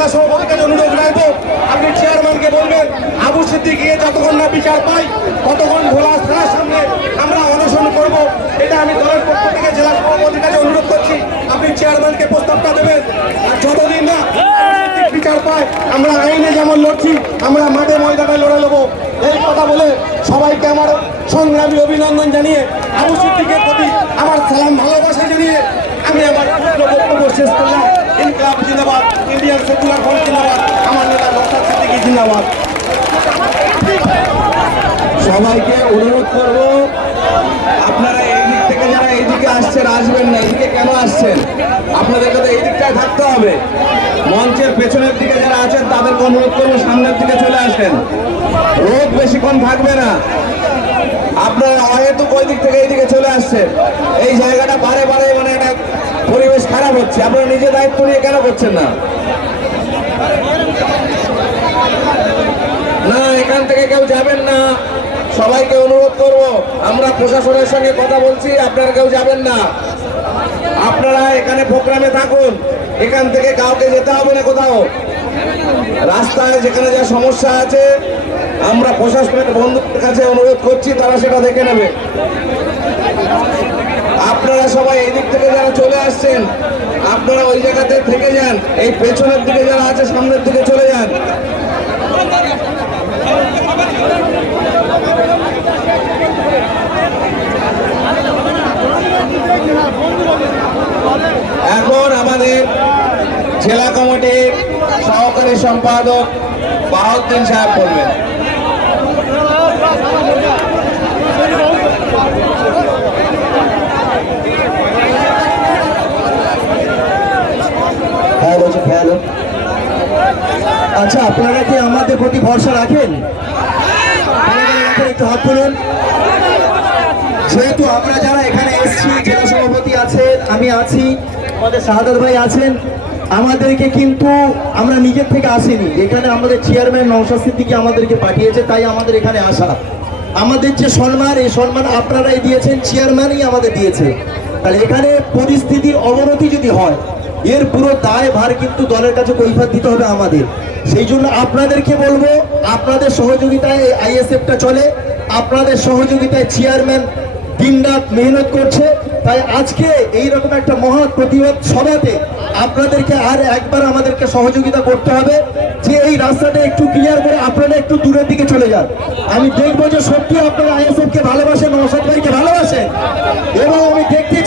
জেলা সভাপতির কাছে অনুরোধ রাখব আপনি চেয়ারম্যানকে বলবেন, আবু সিদ্দিক যতক্ষণ না বিচার পাই ততক্ষণ ভোলা থানার সামনে আমরা অনশন করব। এটা আমি দলের পক্ষ থেকে জেলা সভাপতির কাছে অনুরোধ করছি, আপনি চেয়ারম্যানকে প্রস্তাবটা দেবেন। আর যতদিন না বিচার পায়, আমরা আইনে যেমন লড়ছি, আমরা মাঠে ময়দানে লড়ে নেব। এই কথা বলে সবাইকে আমার সংগ্রামী অভিনন্দন জানিয়ে, আবু সিদ্দিকের প্রতি আমার সালাম, ভালোবাসা জানিয়ে আমি আমার বক্তব্য শেষ করলাম। ইনকলাব জিন্দাবাদ, ইন্ডিয়ান সেকুলার ফ্রন্ট জিন্দাবাদ, আমার নেতা ডক্টর সিদ্দিকি জিন্দাবাদ। সবাইকে অনুরোধ করব, আপনারা এই দিক থেকে যারা এই আসছেন, আসবেন না, এইদিকে কেন আসছেন? আপনাদেরকে তো এই দিকটায় থাকতে হবে। মঞ্চের পেছনের দিকে যারা আছেন, তাদেরকে অনুরোধ করব সামনের দিকে চলে আসেন। রোদ বেশিক্ষণ থাকবে না। আপনারা হয়তো ওই দিক থেকে এইদিকে চলে আসছেন। এই জায়গাটা খারাপ আপনারা নিজে দায়িত্ব নিয়ে কেন করছেন না? না, এখান থেকে কেউ যাবেন না। সবাইকে অনুরোধ করব, আমরা প্রশাসনের সঙ্গে কথা বলছি, আপনারা কেউ যাবেন না। আপনারা এখানে প্রোগ্রামে থাকুন, এখান থেকে কাউকে যেতে হবে না কোথাও। রাস্তায় যেখানে যা সমস্যা আছে, আমরা প্রশাসনের বন্ধুদের কাছে অনুরোধ করছি, তারা সেটা দেখে নেবে। আপনারা সবাই এই দিক থেকে যারা চলে আসছেন আপনারা ওই জায়গাতে থেকে যান, এই পেছনের দিকে যারা আছে, সামনের দিকে চলে যান। এখন আমাদের জেলা কমিটির সহকারী সম্পাদক বাহাউদ্দিন সাহেব বলবেন। বলছি আচ্ছা আপনারা কি আমাদের প্রতি ভরসা রাখেন? একটু হাত তুলুন। যেহেতু আমরা যারা এখানে এসেছি, জেলা সভাপতি আছে, আমি আছি, আমাদের শাহাদাত ভাই আছেন, আমাদেরকে কিন্তু আমরা নিজের থেকে আসিনি। এখানে আমাদের চেয়ারম্যান নৌশাদ সিদ্দিকি আমাদেরকে পাঠিয়েছে, তাই আমাদের এখানে আসা। আমাদের যে সম্মান, এই সম্মান আপনারাই দিয়েছেন চেয়ারম্যানই আমাদের দিয়েছে। তাহলে এখানে পরিস্থিতির অবনতি যদি হয় এর পুরো দায় ভার কিন্তু দলের কাছে কৈফাত দিতে হবে আমাদের। সেই জন্য আপনাদেরকে বলব, আপনাদের সহযোগিতায় এই আইএসএফটা চলে। আপনাদের সহযোগিতায় চেয়ারম্যান দিনরাত মেহনত করছে। তাই আজকে এই রকম একটা মহৎ প্রতিবাদ সভাতে আপনাদেরকে আর একবার আমাদেরকে সহযোগিতা করতে হবে। যে এই রাস্তাটা একটু ক্লিয়ার করে আপনারা একটু দূরের দিকে চলে যান। আমি দেখব যে সত্যি আপনারা আইএসএফ কে ভালোবাসেন নৌসাদ ভাইকে ভালোবাসেন। এবং আমি দেখতে